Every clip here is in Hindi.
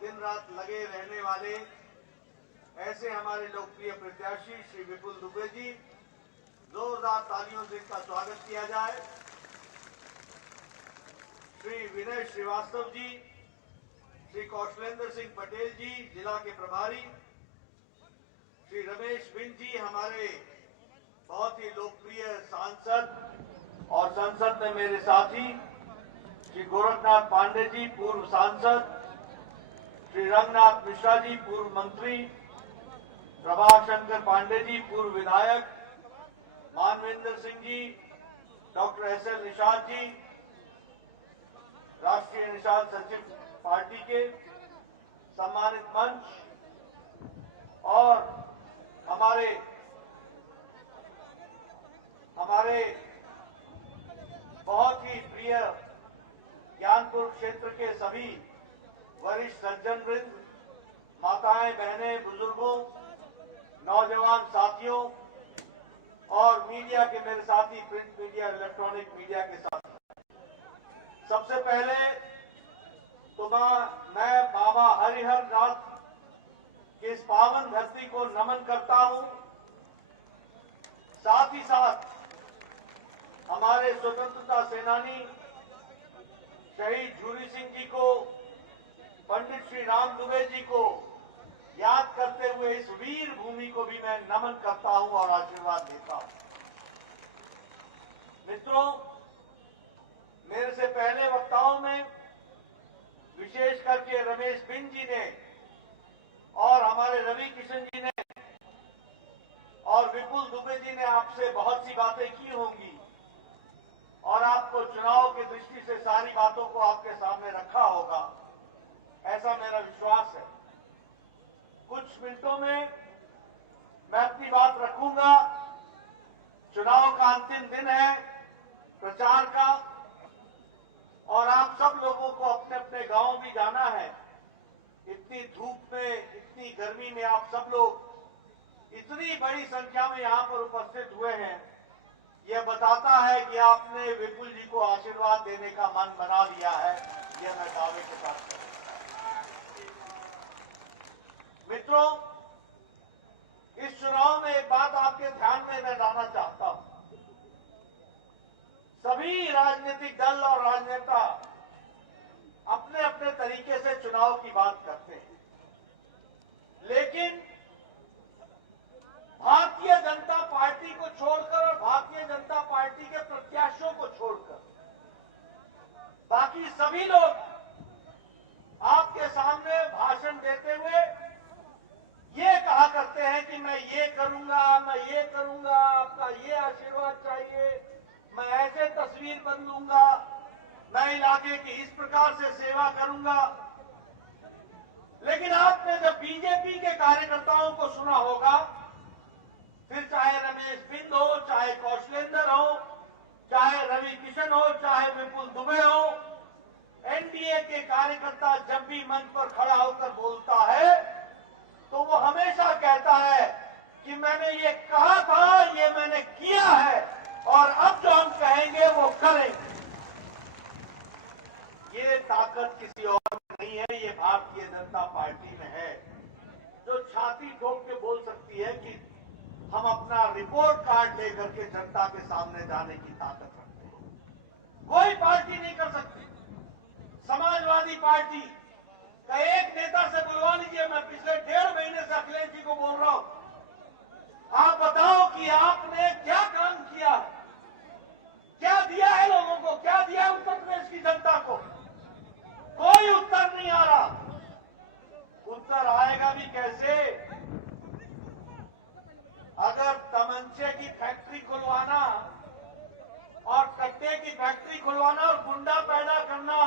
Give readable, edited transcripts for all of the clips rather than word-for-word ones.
दिन रात लगे रहने वाले ऐसे हमारे लोकप्रिय प्रत्याशी श्री विपुल दुबे जी, जोरदार तालियों से इनका स्वागत किया जाए। श्री विनय श्रीवास्तव जी, श्री कौशलेंद्र सिंह पटेल जी, जिला के प्रभारी, श्री रमेश बिन जी, हमारे बहुत ही लोकप्रिय सांसद और संसद में मेरे साथी, श्री गोरखनाथ पांडे जी, पूर्व सांसद, श्री रंगनाथ मिश्रा जी, पूर्व मंत्री, प्रभाष शंकर पांडे जी, पूर्व विधायक, मानवेंद्र सिंह जी, डॉक्टर एस.एल. निषाद जी, राष्ट्रीय निषाद सचिव पार्टी के, सम्मानित मंच और हमारे बहुत ही प्रिय ज्ञानपुर क्षेत्र के सभी वरिष्ठ सज्जन वृंद, माताएं, बहनें, बुजुर्गों, नौजवान साथियों और मीडिया के मेरे साथी, प्रिंट मीडिया, इलेक्ट्रॉनिक मीडिया के साथ, सबसे पहले तो मैं बाबा हरिहर नाथ की इस पावन धरती को नमन करता हूं। साथ ही साथ हमारे स्वतंत्रता सेनानी शहीद झूरी सिंह जी को, पंडित श्री राम दुबे जी को याद करते हुए इस वीर भूमि को भी मैं नमन करता हूं और आशीर्वाद देता हूं। मित्रों, मेरे से पहले वक्ताओं में विशेष करके रमेश बिन जी ने और हमारे रवि किशन जी ने और विपुल दुबे जी ने आपसे बहुत सी बातें की होंगी और आपको चुनाव की दृष्टि से सारी बातों को आपके सामने रखा होगा, ऐसा मेरा विश्वास है। कुछ मिनटों में मैं अपनी बात रखूंगा। चुनाव का अंतिम दिन है प्रचार का और आप सब लोगों को अपने अपने गांव भी जाना है। इतनी धूप में, इतनी गर्मी में आप सब लोग इतनी बड़ी संख्या में यहां पर उपस्थित हुए हैं, यह बताता है कि आपने विपुल जी को आशीर्वाद देने का मन बना लिया है। यह मैं दावे के साथ कहूं। मित्रों, इस चुनाव में एक बात आपके ध्यान में मैं लाना चाहता हूं। सभी राजनीतिक दल और राजनेता अपने अपने तरीके से चुनाव की बात करते हैं, लेकिन भारतीय जनता पार्टी को छोड़कर और भारतीय जनता पार्टी के प्रत्याशियों को छोड़कर बाकी सभी लोग आपके सामने भाषण देते हुए ये कहा करते हैं कि मैं ये करूंगा, मैं ये करूंगा, आपका ये आशीर्वाद चाहिए, मैं ऐसे तस्वीर बदलूंगा, मैं इलाके की इस प्रकार से सेवा करूंगा। लेकिन आपने जब बीजेपी के कार्यकर्ताओं को सुना होगा, फिर चाहे रमेश बिंद हो, चाहे कौशलेंद्र हो, चाहे रवि किशन हो, चाहे विपुल दुबे हो, एनडीए के कार्यकर्ता जब भी मंच पर खड़ा होकर बोलता है तो वो हमेशा कहता है कि मैंने ये कहा था, ये मैंने किया है और अब जो हम कहेंगे वो करेंगे। ये ताकत किसी और में नहीं है, ये भारतीय जनता पार्टी में है, जो छाती ठोक के बोल सकती है कि हम अपना रिपोर्ट कार्ड लेकर के जनता के सामने जाने की ताकत रखते हैं। कोई पार्टी नहीं कर सकती। समाजवादी पार्टी का एक नेता से बुलवा लीजिए, मैं पिछले 1.5 महीने से अखिलेश जी को बोल रहा हूं, आप बताओ कि आपने क्या काम किया, क्या दिया है लोगों को, क्या दिया है उत्तर प्रदेश की जनता को। कोई उत्तर नहीं आ रहा। उत्तर आएगा भी कैसे? अगर तमंचे की फैक्ट्री खुलवाना और कट्टे की फैक्ट्री खुलवाना और गुंडा पैदा करना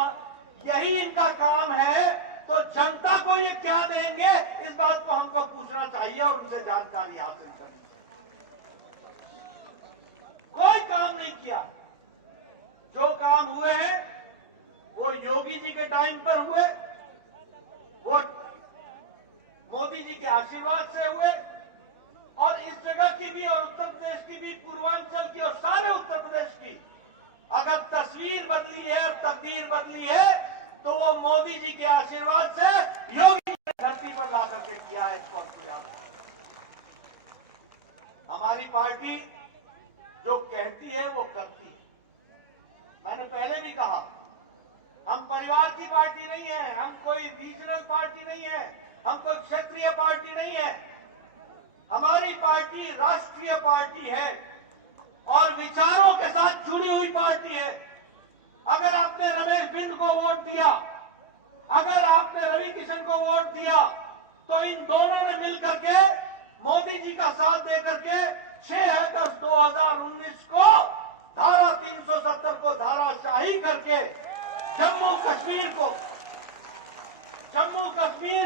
यही इनका काम है, तो जनता को ये क्या देंगे, इस बात को हमको पूछना चाहिए और उनसे जानकारी हासिल करनी चाहिए। कोई काम नहीं किया। जो काम हुए हैं वो योगी जी के टाइम पर हुए, वो मोदी जी के आशीर्वाद से हुए और इस जगह की भी और उत्तर प्रदेश की भी, पूर्वांचल की और सारे उत्तर प्रदेश की अगर तस्वीर बदली है और तकदीर बदली है तो वो मोदी जी के आशीर्वाद से योगी जी ने धरती पर ला करके किया है। इसको आपको याद है। हमारी पार्टी जो कहती है वो करती है। मैंने पहले भी कहा, हम परिवार की पार्टी नहीं है, हम कोई रीजनल पार्टी नहीं है, हम कोई क्षेत्रीय पार्टी नहीं है। हमारी पार्टी राष्ट्रीय पार्टी है और विचारों के साथ जुड़ी हुई पार्टी है। अगर आपने रमेश बिंद को वोट दिया, अगर आपने रवि किशन को वोट दिया, तो इन दोनों ने मिलकर के मोदी जी का साथ देकर के 6 अगस्त 2019 को धारा 370 को धाराशाही करके जम्मू कश्मीर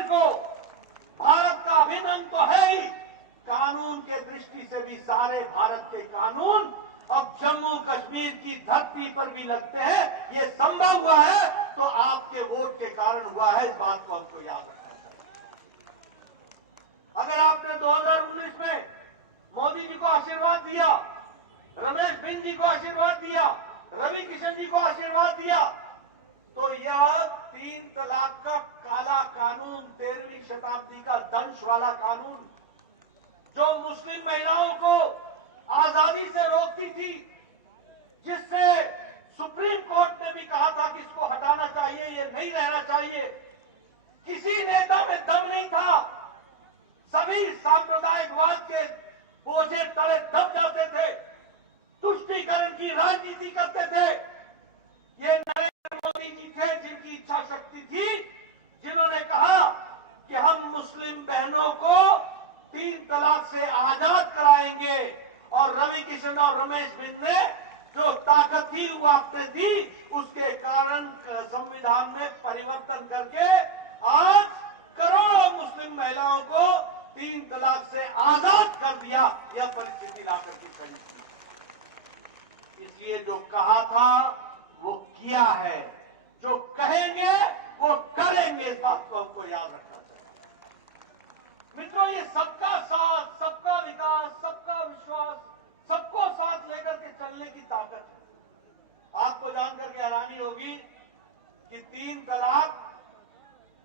को भारत का अभिन्न अंग तो है ही, कानून के दृष्टि से भी सारे भारत के कानून अब जम्मू कश्मीर की धरती पर भी लगते हैं। ये संभव हुआ है तो आपके वोट के कारण हुआ है। इस बात को हमको याद रखना चाहिए। अगर आपने 2019 में मोदी जी को आशीर्वाद दिया, रमेश बिंद जी को आशीर्वाद दिया, रवि किशन जी को आशीर्वाद दिया, तो यह 3 तलाक का काला कानून, 13वीं शताब्दी का दंश वाला कानून, जो मुस्लिम महिलाओं को आजादी से रोकती थी, जिससे सुप्रीम कोर्ट ने भी कहा था कि इसको हटाना चाहिए, ये नहीं रहना चाहिए, किसी नेता में दम नहीं था। सभी सांप्रदायिकवाद के बोझे तले दब जाते थे, तुष्टीकरण की राजनीति करते थे। ये नरेंद्र मोदी जी थे जिनकी इच्छा शक्ति थी, जिन्होंने कहा कि हम मुस्लिम बहनों को 3 तलाक से आजाद कराएंगे। और रवि किशन और रमेश बिंद ने जो ताकत थी वो आपने दी, उसके कारण संविधान में परिवर्तन करके आज करोड़ों मुस्लिम महिलाओं को 3 तलाक से आजाद कर दिया। यह परिस्थिति लाकर के खड़ी की। इसलिए जो कहा था वो किया है, जो कहेंगे वो करेंगे। इस बात को हमको याद रखना चाहिए। मित्रों, ये सबका साथ, सबका विकास, सबका विश्वास, सबको साथ लेकर के चलने की ताकत है। आपको जानकर के हैरानी होगी कि 3 तलाक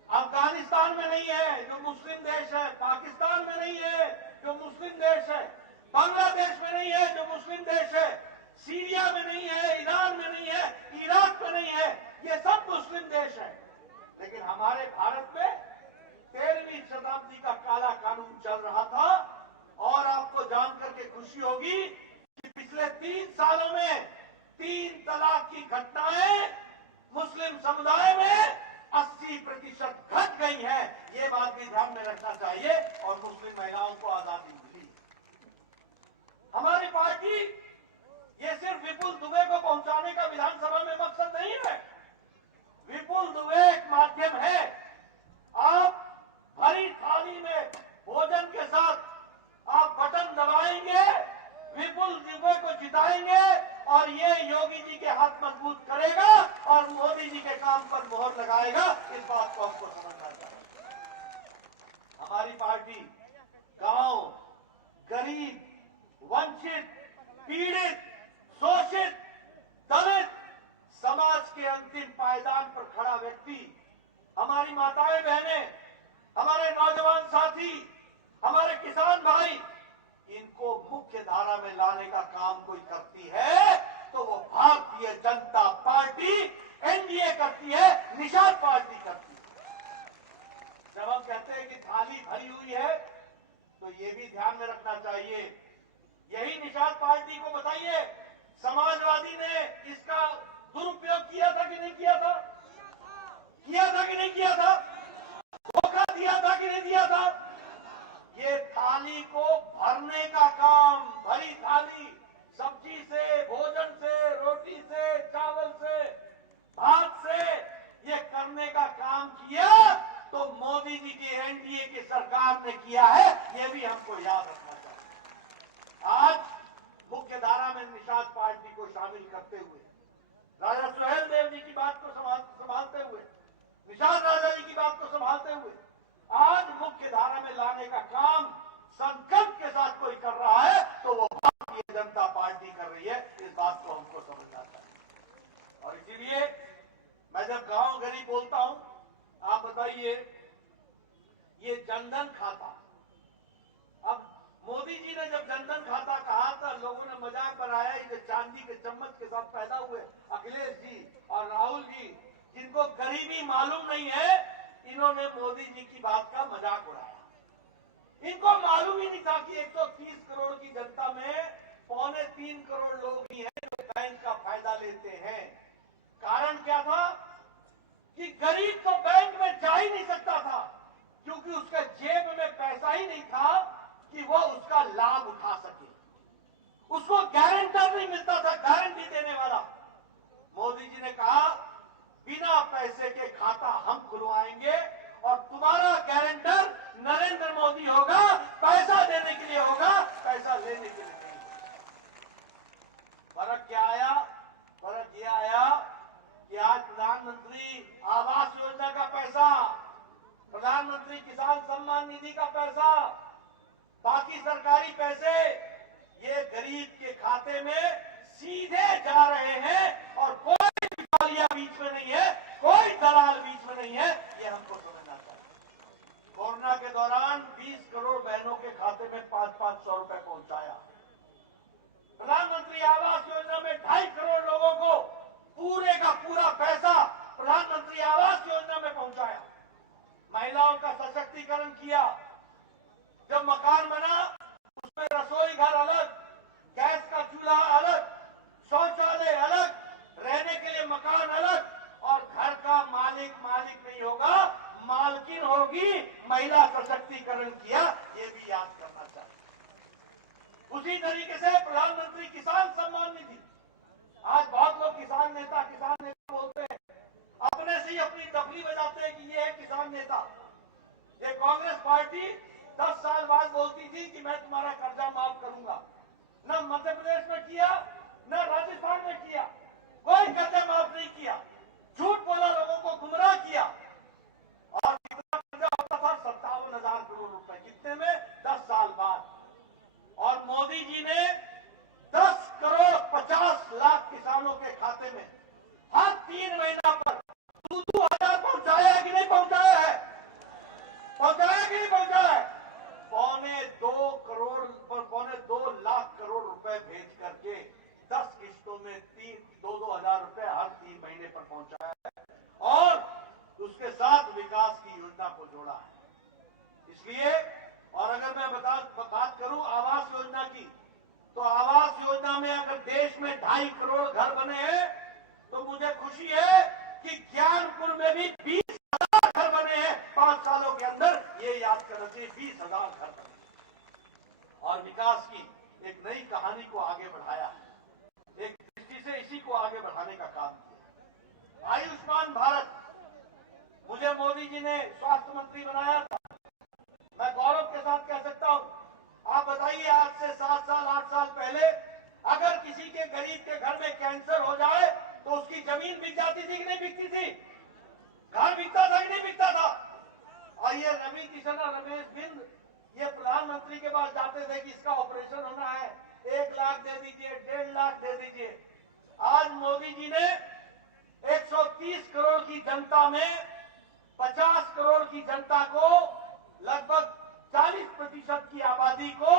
अफगानिस्तान में नहीं है जो मुस्लिम देश है, पाकिस्तान में नहीं है जो मुस्लिम देश है, बांग्लादेश में नहीं है जो मुस्लिम देश है, सीरिया में नहीं है, ईरान में नहीं है, इराक में नहीं है, ये सब मुस्लिम देश है। लेकिन हमारे भारत में 13वीं शताब्दी का काला कानून चल रहा था। और आपको जानकर के खुशी होगी कि पिछले 3 सालों में 3 तलाक की घटनाएं मुस्लिम समुदाय में 80% घट गई है। ये बात भी ध्यान में रखना चाहिए। और मुस्लिम महिलाओं को आजादी मिली। हमारी पार्टी ये सिर्फ विपुल दुबे को पहुंचाने का विधानसभा में मकसद नहीं है। विपुल दुबे एक माध्यम है। आप भरी थाली में भोजन के साथ आप बटन दबाएंगे, विपुल दुबे को जिताएंगे और ये योगी जी के हाथ मजबूत करेगा और मोदी जी के काम पर मोहर लगाएगा। इस बात को हमको समझना चाहिए। हमारी पार्टी गांव, गरीब, वंचित, पीड़ित, शोषित, दलित समाज के अंतिम पायदान पर खड़ा व्यक्ति, हमारी माताएं बहनें, हमारे नौजवान साथी, हमारे किसान भाई, इनको मुख्य धारा में लाने का काम कोई करती है तो वो भारतीय जनता पार्टी एनडीए करती है, निषाद पार्टी करती है। जब हम कहते हैं कि थाली भरी हुई है तो ये भी ध्यान में रखना चाहिए। यही निषाद पार्टी को बताइए, समाजवादी ने इसका दुरुपयोग किया था कि नहीं किया था? किया था कि नहीं किया था? धोखा दिया था कि नहीं दिया था? ये थाली को भरने का काम, भरी थाली, सब्जी से, भोजन से, रोटी से, चावल से, भात से, ये करने का काम किया तो मोदी जी की एनडीए की सरकार ने किया है। ये भी हमको याद रखना चाहिए। आज मुख्य धारा में निषाद पार्टी को शामिल करते हुए, राजा सुहेल देव जी की बात को संभालते हुए, निषाद राजा जी की बात को संभालते हुए आज मुख्य धारा में लाने का काम संकल्प के साथ कोई कर रहा है तो वो भारतीय जनता पार्टी कर रही है। इस बात को हमको समझना चाहिए। और इसीलिए मैं जब गांव गरीब बोलता हूं, आप बताइए, ये जनधन खाता, अब मोदी जी ने जब जनधन खाता कहा था, लोगों ने मजाक बनाया, ये चांदी के चम्मच के साथ पैदा हुए अखिलेश जी और राहुल जी, जिनको गरीबी मालूम नहीं है, इन्होंने मोदी जी की बात का मजाक उड़ाया। इनको मालूम ही नहीं था कि 130 करोड़ की जनता में 2.25 करोड़ लोग ही हैं जो बैंक का फायदा लेते हैं। कारण क्या था कि गरीब तो बैंक में जा ही नहीं सकता था, क्योंकि उसके जेब में पैसा ही नहीं था कि वो उसका लाभ उठा सके। उसको गारंटर नहीं मिलता था, गारंटी देने वाला। मोदी जी ने कहा, बिना पैसे के खाता हम खुलवाएंगे और तुम्हारा गारंटर नरेंद्र मोदी होगा, पैसा देने के लिए होगा, पैसा लेने के लिए नहीं। फर्क क्या आया? फर्क यह आया कि आज प्रधानमंत्री आवास योजना का पैसा, प्रधानमंत्री किसान सम्मान निधि का पैसा, बाकी सरकारी पैसे ये गरीब के खाते में सीधे जा रहे हैं और कोई दिवालिया बीच में नहीं है, कोई दलाल बीच में नहीं है। ये हमको समझना चाहिए। कोरोना के दौरान 20 करोड़ बहनों के खाते में 500 रुपए पहुंचाया। प्रधानमंत्री आवास योजना में 2.5 करोड़ लोगों को पूरे का पूरा पैसा प्रधानमंत्री आवास योजना में पहुंचाया। महिलाओं का सशक्तिकरण किया। जब मकान बना उसमें रसोई घर अलग, गैस का चूल्हा अलग, शौचालय अलग, रहने के लिए मकान अलग, और घर का मालिक नहीं होगा, मालकिन होगी। महिला सशक्तिकरण किया, ये भी याद करना चाहिए। उसी तरीके से प्रधानमंत्री किसान सम्मान निधि। आज बहुत लोग किसान नेता बोलते हैं, अपने से ही अपनी तबली बजाते हैं कि ये है किसान नेता। ये कांग्रेस पार्टी 10 साल बाद बोलती थी कि मैं तुम्हारा कर्जा माफ करूंगा। न मध्य प्रदेश में किया, न राजस्थान में किया, कोई कर्जा माफ नहीं किया। झूठ बोला, लोगों को गुमराह किया। और कितना कर्जा होता था? 57,000 करोड़ रुपए। कितने में? 10 साल बाद। और मोदी जी ने 10 करोड़ 50 लाख किसानों के खाते में हर 3 महीना पर 2,000 पहुंचाया है कि नहीं पहुंचाया है? पहुंचाया कि नहीं पहुंचाया है? 2.25 लाख करोड़ रुपए भेज करके 10 किस्तों में 2,000 रुपए हर 3 महीने पर पहुंचाया है, और उसके साथ विकास की योजना को जोड़ा है। इसलिए, और अगर मैं बात करूं आवास योजना की, तो आवास योजना में अगर देश में 2.5 करोड़ घर बने हैं, तो मुझे खुशी है कि ज्ञानपुर में भी 20,000 घर बने हैं 5 सालों के अंदर। ये याद करना चाहिए, 20,000 घर बने और विकास की एक नई कहानी को आगे बढ़ाया है। एक दृष्टि से इसी को आगे बढ़ाने का काम किया। आयुष्मान भारत, मुझे मोदी जी ने स्वास्थ्य मंत्री बनाया था। मैं गौरव के साथ कह सकता हूं, आप बताइए, आज से 7 साल 8 साल पहले अगर किसी के गरीब के घर में कैंसर हो जाए तो उसकी जमीन बिक जाती थी कि नहीं बिकती थी? घर बिकता था कि नहीं बिकता था? और ये रवि किशन और रमेश बिंद ये प्रधानमंत्री के पास जाते थे कि इसका ऑपरेशन होना है, 1 लाख दे दीजिए, 1.5 लाख दे दीजिए। आज मोदी जी ने 130 करोड़ की जनता में 50 करोड़ की जनता को, लगभग 40% की आबादी को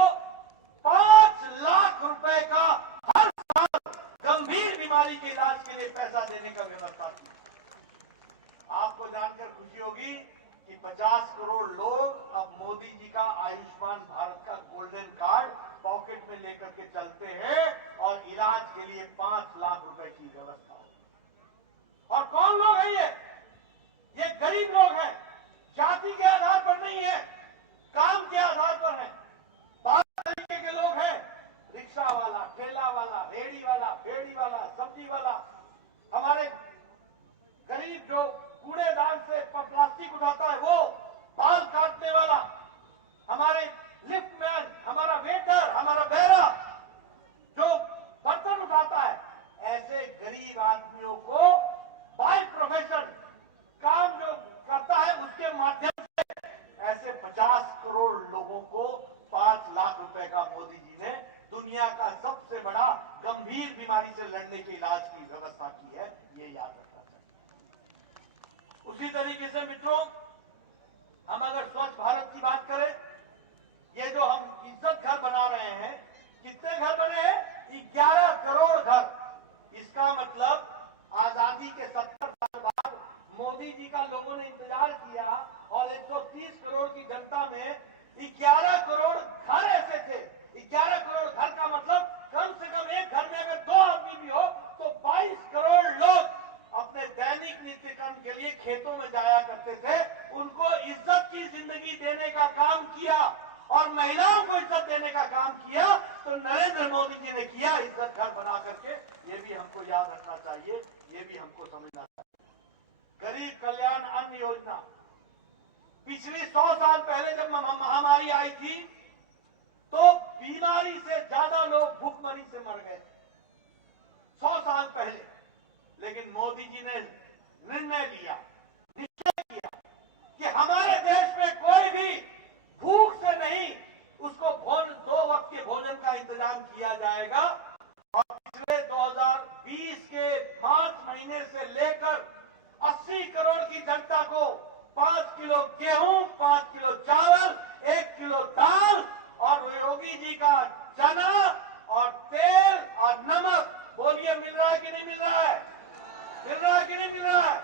5 लाख रुपए का हर साल गंभीर बीमारी के इलाज के लिए पैसा देने का व्यवस्था की। आपको जानकर खुशी होगी कि 50 करोड़ लोग अब मोदी जी का आयुष्मान भारत का गोल्डन कार्ड पॉकेट में लेकर के चलते हैं और इलाज के लिए 5 लाख रुपए की व्यवस्था। और कौन लोग हैं ये गरीब लोग हैं, जाति के आधार पर नहीं है, काम के आधार पर है। 5 तरीके के लोग हैं, रिक्शा वाला, ठेला वाला, रेहड़ी वाला, फेड़ी वाला, सब्जी वाला, हमारे गरीब जो कूड़ेदान से प्लास्टिक उठाता है वो, बाल काटने वाला, हमारे लिफ्टमैन, हमारा वेटर, हमारा बेरा जो बर्तन उठाता है, ऐसे गरीब आदमियों को बाय प्रोफेशन काम जो करता है उसके माध्यम से ऐसे 50 करोड़ लोगों को 5 लाख रुपए का मोदी जी ने दुनिया का सबसे बड़ा गंभीर बीमारी से लड़ने के इलाज की व्यवस्था की है। ये याद रखना चाहिए। तरीके से मित्रों, हम अगर स्वच्छ भारत की बात करें, ये जो हम इज्जत घर बना रहे हैं, कितने घर बने हैं? 11 करोड़ घर। इसका मतलब आजादी के 70 साल बाद मोदी जी का लोगों ने इंतजार किया और 130 करोड़ की जनता में 11 करोड़ घर ऐसे थे। 11 करोड़ घर का मतलब कम से कम एक घर में अगर 2 आदमी भी हो तो 22 करोड़ लोग अपने दैनिक नित्य कर्म के लिए खेतों में जाया करते थे। उनको इज्जत की जिंदगी देने का काम किया और महिलाओं को इज्जत देने का काम किया तो नरेंद्र मोदी जी ने किया, इज्जत घर बना करके। ये भी हमको याद रखना चाहिए, ये भी हमको समझना चाहिए। गरीब कल्याण अन्न योजना, पिछली 100 साल पहले जब महामारी आई थी तो बीमारी से ज्यादा लोग भूखमरी से मर गए, 100 साल पहले। लेकिन मोदी जी ने निर्णय लिया, निश्चय किया कि हमारे देश में कोई भी भूख से नहीं, उसको 2 वक्त के भोजन का इंतजाम किया जाएगा। और पिछले 2020 के मार्च महीने से लेकर 80 करोड़ की जनता को 5 किलो गेहूं, 5 किलो चावल, 1 किलो दाल और योगी जी का चना और तेल और नमक, बोलिए मिल रहा है कि नहीं मिल रहा है? मिल रहा है कि नहीं मिल रहा है?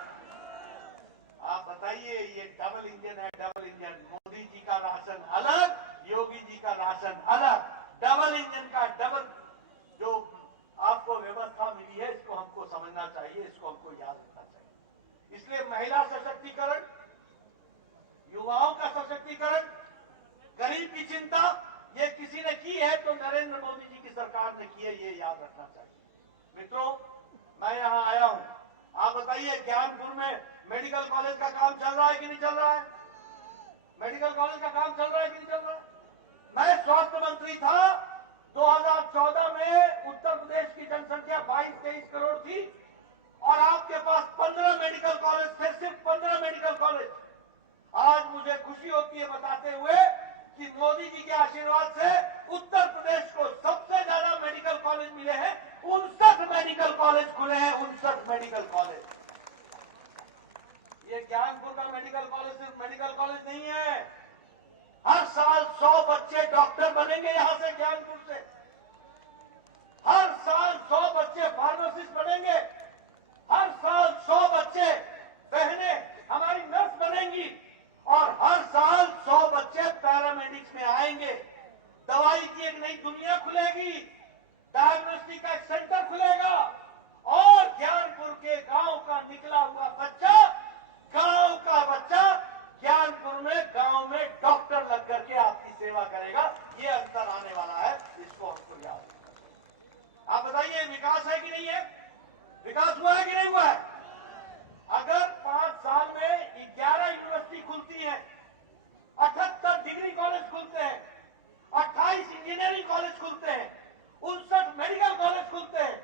आप बताइए, ये डबल इंजन है, डबल इंजन। मोदी जी का राशन अलग, योगी जी का राशन अलग। डबल इंजन का डबल जो आपको व्यवस्था मिली है, इसको हमको समझना चाहिए, इसको हमको याद रखना चाहिए। इसलिए महिला सशक्तिकरण, युवाओं का सशक्तिकरण, गरीब की चिंता, ये किसी ने की है तो नरेंद्र मोदी जी की सरकार ने की है, ये याद रखना चाहिए। मित्रों, मैं यहां आया हूं, आप बताइए ज्ञानपुर में मेडिकल कॉलेज का काम चल रहा है कि नहीं चल रहा है? मेडिकल कॉलेज का काम चल रहा है कि नहीं चल रहा है? मैं स्वास्थ्य मंत्री था 2014 में, उत्तर प्रदेश की जनसंख्या 22-23 करोड़ थी और आपके पास 15 मेडिकल कॉलेज थे, सिर्फ 15 मेडिकल कॉलेज। आज मुझे खुशी होती है बताते हुए कि मोदी जी के आशीर्वाद से उत्तर प्रदेश को सबसे ज्यादा मेडिकल कॉलेज मिले हैं। 59 मेडिकल कॉलेज खुले हैं, 59 मेडिकल कॉलेज। ये ज्ञानपुर का मेडिकल कॉलेज सिर्फ मेडिकल कॉलेज नहीं है, हर साल 100 बच्चे डॉक्टर बनेंगे यहां से, ज्ञानपुर से। हर साल 100 बच्चे फार्मासिस्ट बनेंगे, हर साल 100 बच्चे बहनें हमारी नर्स बनेंगी और हर साल 100 बच्चे पैरामेडिक्स में आएंगे। दवाई की एक नई दुनिया खुलेगी, डायग्नोस्टिक का एक सेंटर खुलेगा और ज्ञानपुर के गांव का निकला हुआ बच्चा, गांव का बच्चा ज्ञानपुर में गांव में डॉक्टर लग करके आपकी सेवा करेगा। ये अंतर आने वाला है, इसको हमको याद रखना चाहिए। आप बताइए, विकास है कि नहीं है? विकास हुआ है कि नहीं हुआ है? अगर 5 साल में 11 यूनिवर्सिटी खुलती है, 78 डिग्री कॉलेज खुलते हैं, 28 इंजीनियरिंग कॉलेज खुलते हैं, 59 मेडिकल कॉलेज खुलते हैं,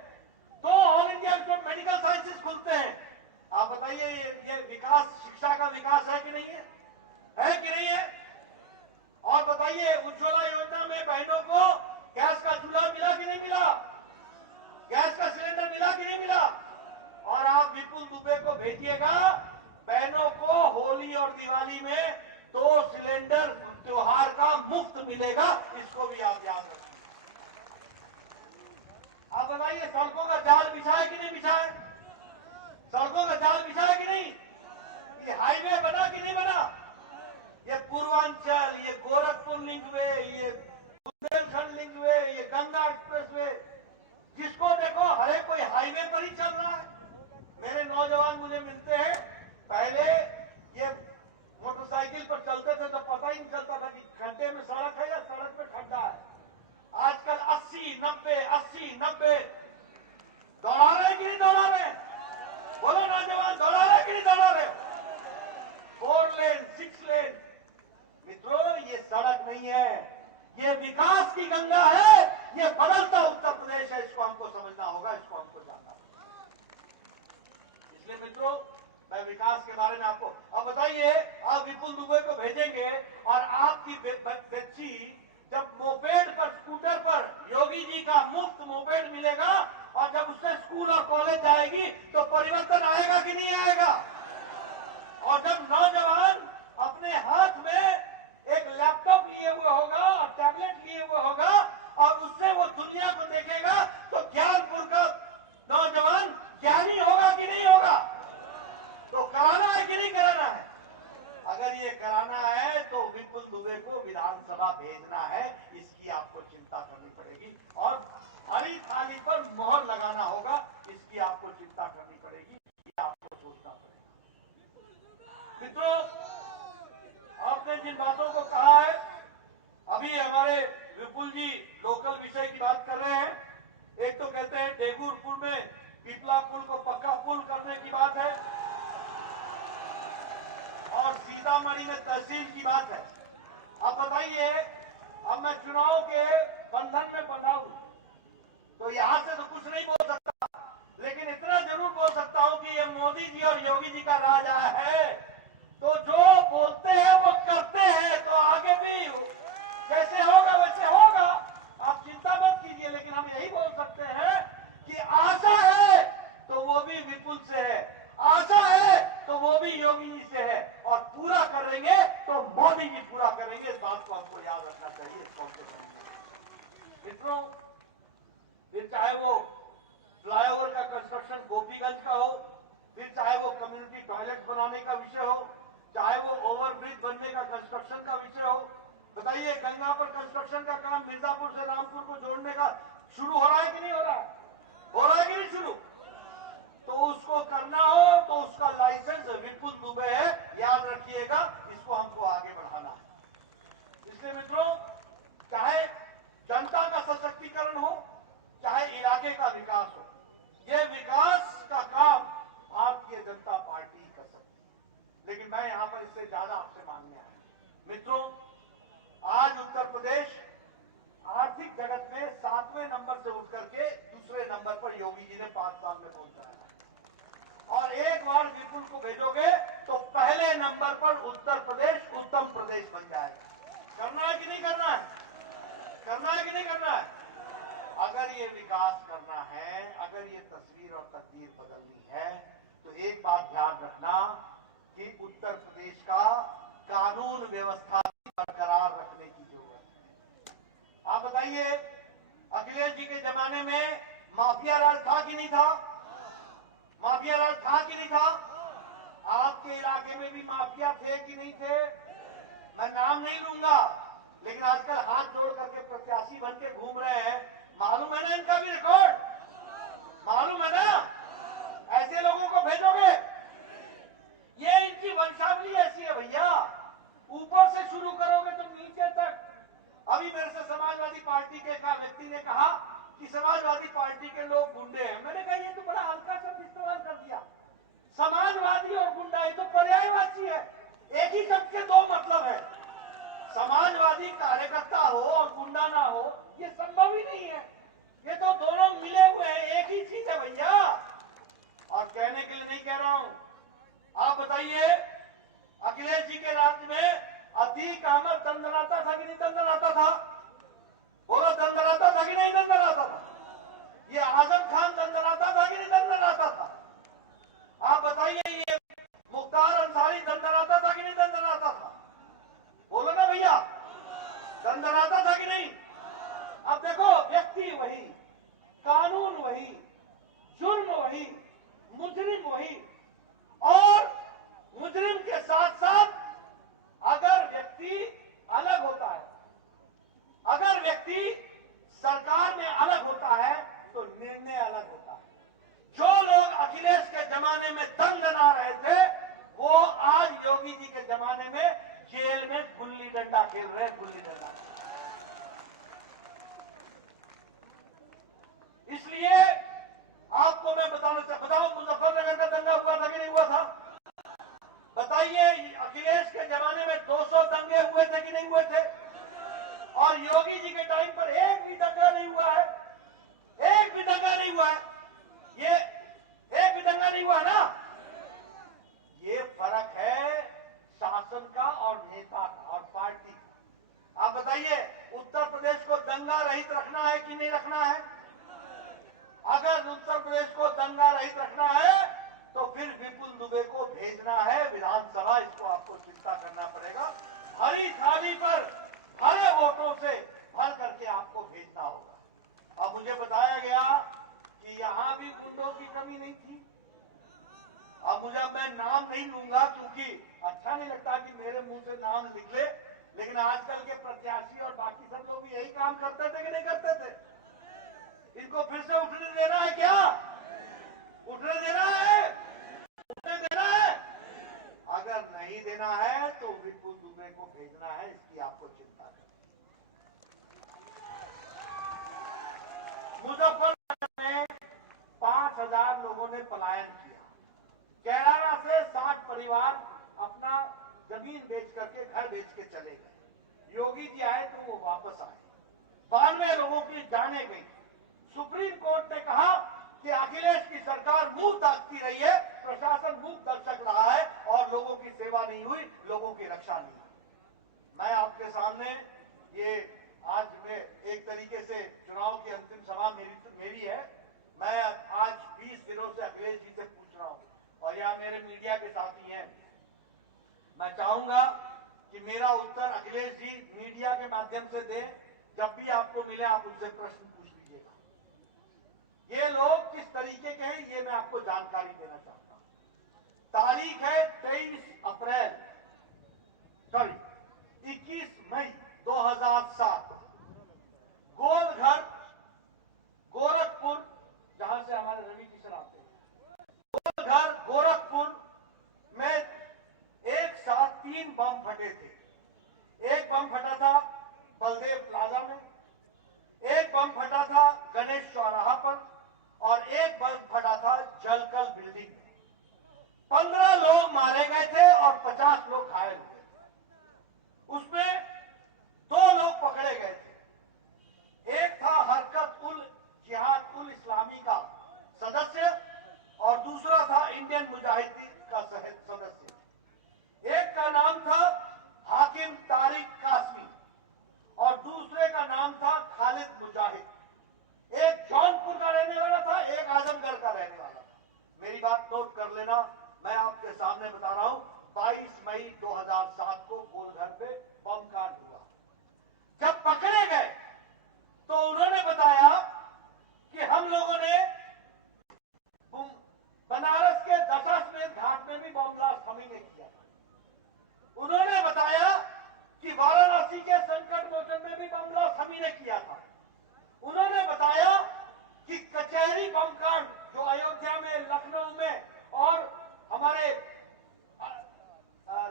2 all India institute medical sciences खुलते हैं, आप बताइए ये विकास, शिक्षा का विकास है कि नहीं है? है कि नहीं है? और बताइए, उज्ज्वला योजना में बहनों को गैस का चूल्हा मिला कि नहीं मिला? गैस का सिलेंडर मिला कि नहीं मिला? और आप विपुल दुबे को भेजिएगा, बहनों को होली और दिवाली में 2 सिलेंडर त्योहार का मुफ्त मिलेगा, इसको भी आप याद रखिए। आप बताइए, सड़कों का जाल बिछा है कि नहीं बिछा है? सड़कों का जाल बिछा है कि नहीं? ये हाईवे बना कि नहीं बना? ये पूर्वांचल, ये गोरखपुर लिंकवे, ये बुंदेलखंड लिंकवे, ये गंगा एक्सप्रेसवे, जिसको देखो हर एक कोई हाईवे पर ही चल रहा है। मेरे नौजवान मुझे मिलते हैं, पहले ये मोटरसाइकिल पर चलते थे तो पता ही नहीं चलता था कि खड्डे में सड़क है या सड़क पे खड्डा है। आजकल 80-90 दौड़ा रहे कि नहीं दौड़ा रहे? बोलो नौजवान, दौड़ा रहे कि नहीं दौड़ा रहे? 4 लेन, 6 लेन। मित्रों, ये सड़क नहीं है, ये विकास की गंगा है, ये बदलता उत्तर प्रदेश है। इसको हमको समझना होगा, इसको हमको जानना होगा। इसलिए मित्रों, मैं विकास के बारे में आपको अब बताइए, आप विपुल दुबे को भेजेंगे और आपकी बच्ची जब मोपेड पर, स्कूटर पर योगी जी का मुफ्त मोपेड मिलेगा और जब उससे स्कूल और कॉलेज जाएगी तो परिवर्तन आएगा कि नहीं आएगा? और जब नौजवान अपने हाथ में एक लैपटॉप लिए हुए होगा और टैबलेट लिए हुए होगा और उससे वो दुनिया को देखेगा, तो ज्ञानपुर का नौजवान ज्ञानी होगा कि नहीं होगा? तो कराना है कि नहीं कराना है? अगर ये कराना है तो विपुल दुबे को विधानसभा भेजना है, इसकी आपको चिंता करनी पड़ेगी और हरी थाली पर मोहर लगाना होगा, इसकी आपको चिंता करनी पड़ेगी, ये आपको सोचना पड़ेगा। मित्रों, आपने जिन बातों को कहा है, अभी हमारे विपुल जी लोकल विषय की बात कर रहे हैं। एक तो कहते हैं डेगूर पुल में पिपला पुल को पक्का पुल करने की बात है और सीतामढ़ी में तहसील की बात है। अब बताइए, अब मैं चुनाव के बंधन में बंधा हूं, तो यहां से तो कुछ नहीं बोल सकता, लेकिन इतना जरूर बोल सकता हूं कि ये मोदी जी और योगी जी का राज आया है, तो जो बोलते हैं वो करते हैं, तो आगे भी जैसे होगा वैसे होगा, आप चिंता मत कीजिए। लेकिन हम यही बोल सकते हैं कि आशा है तो वो भी विपुल से है, आशा है तो वो भी योगी जी से है, और पूरा करेंगे तो मोदी जी पूरा करेंगे। इस बात को हमको याद रखना चाहिए। मित्रों, फिर चाहे वो फ्लाईओवर का कंस्ट्रक्शन गोपीगंज का हो, फिर चाहे वो कम्युनिटी टॉयलेट बनाने का विषय हो, चाहे वो ओवरब्रिज बनने का कंस्ट्रक्शन का विषय हो। बताइए, गंगा पर कंस्ट्रक्शन का काम मिर्जापुर से रामपुर को जोड़ने का शुरू हो रहा है कि नहीं हो रहा है? हो रहा है कि नहीं शुरू? तो उसको करना हो तो उसका लाइसेंस विपुल दुबे है, याद रखिएगा, इसको हमको आगे बढ़ाना है। इसलिए मित्रों, चाहे जनता का सशक्तिकरण हो, चाहे इलाके का विकास हो, यह विकास का काम भारतीय जनता पार्टी कर सकती है। लेकिन मैं यहां पर इससे ज्यादा आपसे मांगने आया। मित्रों, आज उत्तर प्रदेश आर्थिक जगत में 7वें नंबर से उठ करके दूसरे नंबर पर योगी जी ने 5 साल में पहुंचाया, और एक बार विपुल को भेजोगे तो पहले नंबर पर उत्तर प्रदेश उत्तम प्रदेश बन जाएगा। करना है कि नहीं करना है? करना है कि नहीं करना है? अगर ये विकास करना है, अगर ये तस्वीर और तकदीर बदलनी है, तो एक बात ध्यान रखना कि उत्तर प्रदेश का कानून व्यवस्था बरकरार रखने की जरूरत है। आप बताइए, अखिलेश जी के जमाने में माफिया राज था कि नहीं था? माफिया राज था कि नहीं था? आपके इलाके में भी माफिया थे कि नहीं थे? मैं नाम नहीं लूंगा, लेकिन आजकल हाथ जोड़ करके प्रत्याशी बन के घूम रहे हैं। मालूम है ना इनका भी रिकॉर्ड? मालूम है ना? ऐसे लोगों को भेजोगे? ये इनकी वंशावली ऐसी है भैया, ऊपर से शुरू करोगे तो नीचे तक। अभी मेरे से समाजवादी पार्टी के एक व्यक्ति ने कहा कि समाजवादी पार्टी के लोग गुंडे हैं। मैंने कहा ये तो बड़ा हल्का शब्द इस्तेमाल कर दिया। समाजवादी और गुंडा ये तो पर्यायवाची है, एक ही शब्द के दो मतलब है। समाजवादी कार्यकर्ता हो और गुंडा ना हो, ये संभव ही नहीं है। ये तो दोनों मिले हुए हैं, एक ही चीज है भैया। और कहने के लिए नहीं कह रहा हूं। आप बताइए, अखिलेश जी के राज्य में अतीक अहमद दंदनाता था कि नहीं दंदनाता था? बोलो, दंदनाता था कि नहीं दंदनाता था? ये आजम खान दंदनाता था कि नहीं दंदनाता था? आप बताइए, ये मुख्तार अंसारी दंदनाता था कि नहीं दंदनाता था? बोलो ना भैया, दंदनाता था कि नहीं? अब देखो, व्यक्ति वही, कानून वही, जुर्म वही, मुजरिम वही, और मुजरिम के साथ साथ अगर व्यक्ति अलग होता है, अगर व्यक्ति सरकार में अलग होता है, तो निर्णय अलग होता है। जो लोग अखिलेश के जमाने में दंड ना रहे थे, वो आज योगी जी के जमाने में जेल में गुल्ली डंडा खेल रहे हैं, गुल्ली डंडा। इसलिए आपको मैं बताऊं, मुजफ्फरनगर का दंगा हुआ था कि नहीं हुआ था? बताइए, अखिलेश के जमाने में 200 दंगे हुए थे कि नहीं हुए थे? और योगी जी के टाइम पर एक भी दंगा नहीं हुआ है, एक भी दंगा नहीं हुआ है। ये एक भी दंगा नहीं हुआ ना? ये फर्क है शासन का और नेता का और पार्टी का। आप बताइए, उत्तर प्रदेश को दंगा रहित रखना है कि नहीं रखना है? अगर उत्तर प्रदेश को दंगा रहित रखना है तो फिर विपुल दुबे को भेजना है विधानसभा। इसको आपको चिंता करना पड़ेगा। भरी थाली पर भरे वोटों से भर करके आपको भेजना होगा। अब मुझे बताया गया कि यहां भी गुंडों की कमी नहीं थी। अब मुझे मैं नाम नहीं लूंगा क्योंकि अच्छा नहीं लगता कि मेरे मुंह से नाम निकले, लेकिन आजकल के प्रत्याशी और बाकी सब लोग भी यही काम करते थे कि नहीं करते थे? इनको फिर से उठने देना है क्या? उठने देना है? उठने देना है? अगर नहीं देना है तो विपुल दुबे को भेजना है। इसकी आपको चिंता करनी। मुजफ्फरनगर में 5,000 लोगों ने पलायन किया। कैराना से 60 परिवार अपना जमीन बेच करके, घर बेच के चले गए। योगी जी आए तो वो वापस आए। 92 लोगों की जाने गई। सुप्रीम कोर्ट ने कहा कि अखिलेश की सरकार मुंह ताकती रही है, प्रशासन मुंह दर्शक रहा है और लोगों की सेवा नहीं हुई, लोगों की रक्षा नहीं हुई। मैं आपके सामने ये आज में एक तरीके से चुनाव की अंतिम सभा मेरी है। मैं आज 20 दिनों से अखिलेश जी से पूछ रहा हूं और यहाँ मेरे मीडिया के साथी हैं। मैं चाहूंगा कि मेरा उत्तर अखिलेश जी मीडिया के माध्यम से दें। जब भी आपको मिले आप उनसे प्रश्न पूछ लीजिएगा। ये लोग किस तरीके के हैं ये मैं आपको जानकारी देना चाहता हूं। तारीख है 21 मई 2007। गोलघर गोरखपुर, जहां से हमारे रवि किशन आते हैं, गोलघर गोरखपुर में एक साथ 3 बम फटे थे। एक बम फटा था बलदेव प्लाजा में, एक बम फटा था गणेश चौराहा पर और एक बम फटा था जलकल बिल्डिंग में। 15 लोग मारे गए थे और 50 लोग घायल हुए। उसमें 2 लोग पकड़े गए थे। एक था हरकत उल जिहाद उल इस्लामी का सदस्य और दूसरा था इंडियन मुजाहिदीन का सदस्य। एक का नाम था हाकिम तारिक कासमी और दूसरे का नाम था खालिद मुजाहिद। एक जौनपुर का रहने वाला था, एक आजमगढ़ का रहने वाला था। मेरी बात नोट कर लेना। मैं आपके सामने बता रहा हूं 22 मई 2007 को गोलघर पे बम कांड हुआ। जब पकड़े गए तो उन्होंने बताया कि हम लोगों ने बनारस के दशाश्वमेध घाट में भी बम ब्लास्ट हम ही ने किया था। उन्होंने बताया कि वाराणसी के संकट मोचन में भी बम ब्लास्ट हम ही ने किया था। उन्होंने बताया कि कचहरी बम कांड जो अयोध्या में, लखनऊ में और हमारे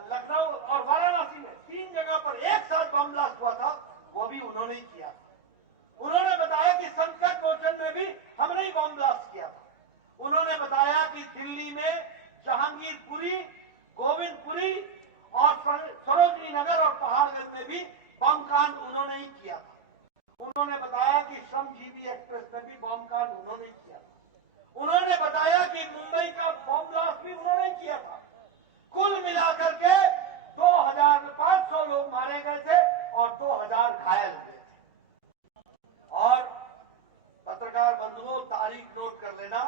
लखनऊ और वाराणसी में 3 जगह पर एक साथ बम ब्लास्ट हुआ था, वो भी उन्होंने ही किया था। उन्होंने बताया कि संकट मोचन में भी हमने ही बम ब्लास्ट किया था। उन्होंने बताया कि दिल्ली में जहांगीरपुरी, गोविंदपुरी और सरोजनी नगर और पहाड़गंज में भी बम कांड उन्होंने ही किया था। उन्होंने बताया कि श्रमजीवी एक्सप्रेस में भी बम कांड उन्होंने ही किया था। उन्होंने बताया कि मुंबई का बम ब्लास्ट भी उन्होंने किया था। कुल मिलाकर के 2500 लोग मारे गए थे और 2000 घायल हुए थे। और पत्रकार बंधुओं, तारीख नोट कर लेना,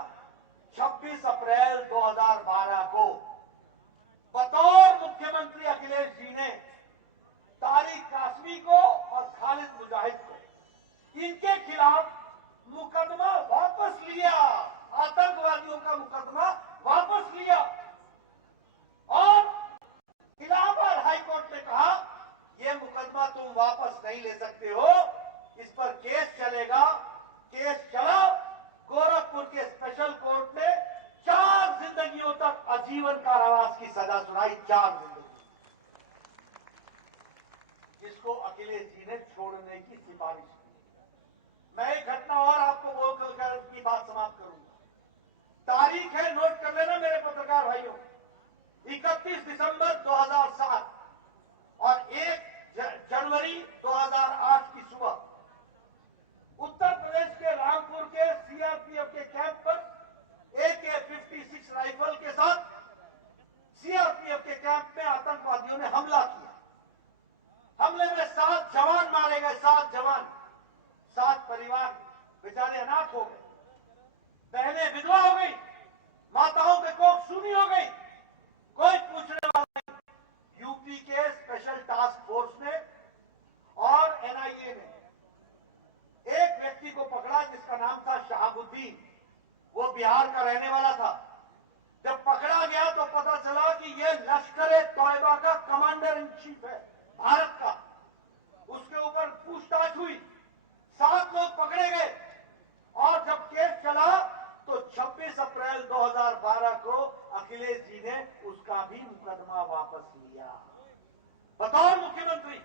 26 अप्रैल 2012 को बतौर मुख्यमंत्री अखिलेश जी ने तारिक कासमी को और खालिद मुजाहिद को इनके खिलाफ मुकदमा वापस लिया। आतंकवादियों का मुकदमा वापस लिया और इलाहाबाद हाईकोर्ट ने कहा यह मुकदमा तुम वापस नहीं ले सकते हो, इस पर केस चलेगा। केस चला। गोरखपुर के स्पेशल कोर्ट ने 4 जिंदगियों तक आजीवन कारावास की सजा सुनाई। 4 जिंदगी, जिसको अखिलेश जी ने छोड़ने की सिफारिश की। मैं एक घटना और आपको बोलकर की बात समाप्त करूंगा। तारीख है, नोट कर लेना मेरे पत्रकार भाइयों, 31 दिसंबर 2007 और 1 जनवरी 2008 की सुबह उत्तर प्रदेश के रामपुर के सीआरपीएफ के कैंप पर AK-56 राइफल के साथ सीआरपीएफ के कैंप में आतंकवादियों ने हमला किया। हमले में 7 जवान मारे गए। 7 जवान, 7 परिवार बेचारे अनाथ हो गए, बहनें विधवा हो गई, माताओं के कोख सूनी हो गई, कोई पूछने वाला नहीं। यूपी के स्पेशल टास्क फोर्स ने और एनआईए ने एक व्यक्ति को पकड़ा जिसका नाम था शहाबुद्दीन, वो बिहार का रहने वाला था। जब पकड़ा गया तो पता चला कि ये लश्कर-ए-तौयबा का कमांडर इन चीफ है भारत का। उसके ऊपर पूछताछ हुई, 7 लोग पकड़े गए और जब केस चला तो 26 अप्रैल 2012 को अखिलेश जी ने उसका भी मुकदमा वापस लिया बतौर मुख्यमंत्री।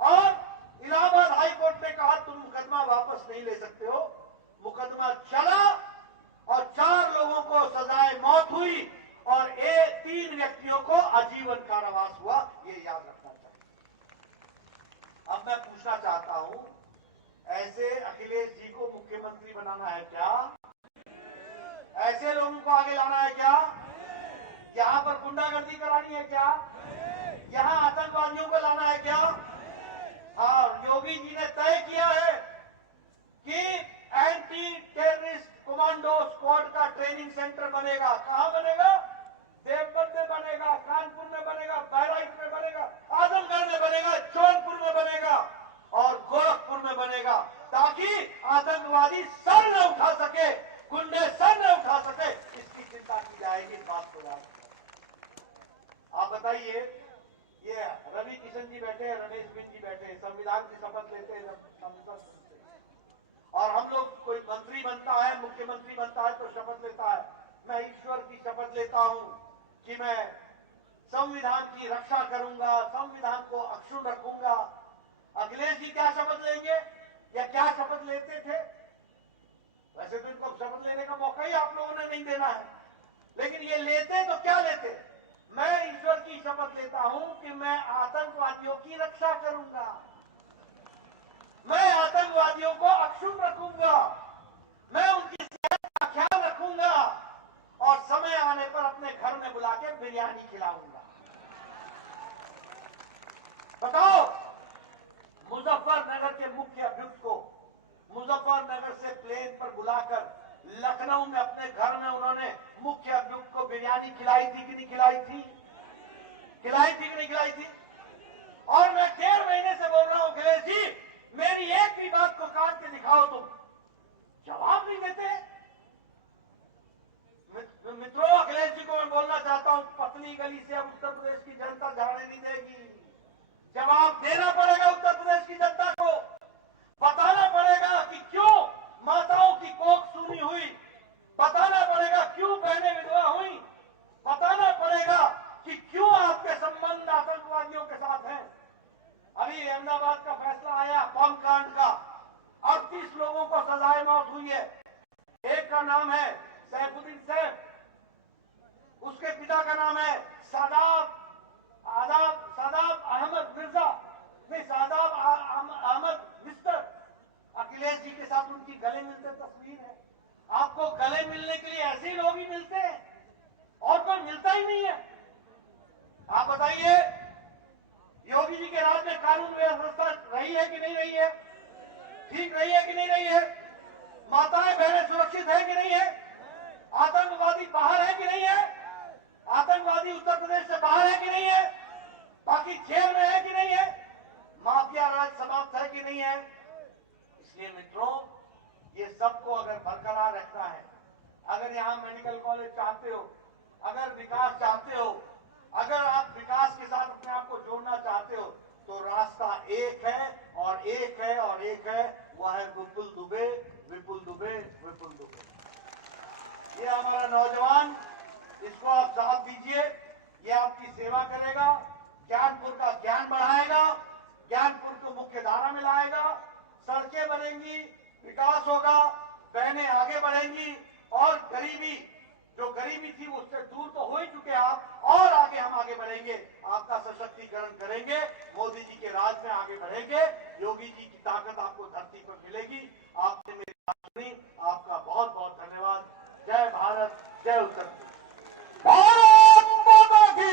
और इलाहाबाद हाई कोर्ट ने कहा तुम मुकदमा वापस नहीं ले सकते हो। मुकदमा चला और 4 लोगों को सजाए मौत हुई और 3 व्यक्तियों को आजीवन कारावास हुआ। ये याद रखना चाहिए। अब मैं पूछना चाहता हूं, ऐसे अखिलेश जी को मुख्यमंत्री बनाना है क्या? ऐसे लोगों को आगे लाना है क्या? यहां पर गुंडागर्दी करानी है क्या? यहां आतंकवादियों को लाना है क्या? हाँ, योगी जी ने तय किया है कि एंटी टेररिस्ट कमांडो स्क्वाड का ट्रेनिंग सेंटर बनेगा। कहां बनेगा? देवबंद में बनेगा, कानपुर में बनेगा, बहराइच में बनेगा, आजमगढ़ में बनेगा, जौनपुर में बनेगा और गोरखपुर में बनेगा, ताकि आतंकवादी सर न उठा सके, गुंडे सर न उठा सके। इसकी चिंता की जाएगी। इस बात को याद रखना। आप बताइए, ये रवि किशन जी बैठे हैं, रमेश बिन जी बैठे हैं, संविधान की शपथ लेते हैं संसद से। और हम लोग, कोई मंत्री बनता है, मुख्यमंत्री बनता है तो शपथ लेता है। मैं ईश्वर की शपथ लेता हूं कि मैं संविधान की रक्षा करूंगा, संविधान को अक्षुण्ण रखूंगा। अखिलेश जी क्या शपथ लेंगे या क्या शपथ लेते थे? वैसे तो इनको शपथ लेने का मौका ही आप लोगों ने नहीं देना है, लेकिन ये लेते तो क्या लेते? मैं ईश्वर की शपथ लेता हूं कि मैं आतंकवादियों की रक्षा करूंगा, मैं आतंकवादियों को अक्षुण्ण रखूंगा, मैं उनकी सेहत का ख्याल रखूंगा और समय आने पर अपने घर में बुला के बिरयानी खिलाऊंगा। बताओ, मुजफ्फरनगर के मुख्य अभियुक्त को मुजफ्फरनगर से प्लेन पर बुलाकर लखनऊ में अपने घर में उन्होंने मुख्य अभियुक्त को बिरयानी खिलाई थी कि नहीं खिलाई थी? खिलाई थी कि नहीं खिलाई थी? और मैं 1.5 महीने से बोल रहा हूं, अखिलेश जी मेरी एक भी बात को काट के दिखाओ, तुम जवाब नहीं देते। मित्रों, अखिलेश जी को मैं बोलना चाहता हूं, पतली गली से अब उत्तर प्रदेश की जनता जाने नहीं देगी। जवाब देना पड़ेगा उत्तर प्रदेश की जनता को। बताना पड़ेगा कि क्यों माताओं की कोख सूनी हुई, बताना पड़ेगा क्यों बहनें विधवा हुई, बताना पड़ेगा कि क्यों आपके संबंध आतंकवादियों के साथ हैं। अभी अहमदाबाद का फैसला आया बम कांड का, 38 लोगों को सजाए मौत हुई है। एक का नाम है सैफुद्दीन सैफ, उसके पिता का नाम है सादाब अहमद मिर्जा, नहीं सादाब अहमद मिस्टर। अखिलेश जी के साथ उनकी गले मिलते तस्वीर है। आपको गले मिलने के लिए ऐसे ही लोग ही मिलते हैं और कोई मिलता ही नहीं है। आप बताइए, योगी जी के राज में कानून व्यवस्था रही है कि नहीं रही है? ठीक रही है कि नहीं रही है? माताएं बहनें सुरक्षित है कि नहीं है? आतंकवादी बाहर है कि नहीं है? आतंकवादी उत्तर प्रदेश से बाहर है कि नहीं है? बाकी जेल में है कि नहीं है? माफिया राज समाप्त है कि नहीं है? इसलिए मित्रों, ये सबको अगर बरकरार रखना है, अगर यहां मेडिकल कॉलेज चाहते हो, अगर विकास चाहते हो, अगर आप विकास के साथ अपने आप को जोड़ना चाहते हो, तो रास्ता एक है और एक है और एक है, वह है विपुल दुबे, विपुल दुबे, विपुल दुबे। ये हमारा नौजवान, इसको आप साथ दीजिए, ये आपकी सेवा करेगा, ज्ञानपुर का ज्ञान बढ़ाएगा, ज्ञानपुर को मुख्य धारा में लाएगा, सड़कें बनेंगी, विकास होगा, बहनें आगे बढ़ेंगी और गरीबी, जो गरीबी थी उससे दूर तो हो ही चुके आप, और आगे हम आगे बढ़ेंगे, आपका सशक्तिकरण करेंगे, मोदी जी के राज में आगे बढ़ेंगे, योगी जी की ताकत आपको धरती पर मिलेगी। आपने मेरी बात सुनी, आपका बहुत बहुत धन्यवाद। जय भारत, जय उत्तर प्रदेश। भारत माता की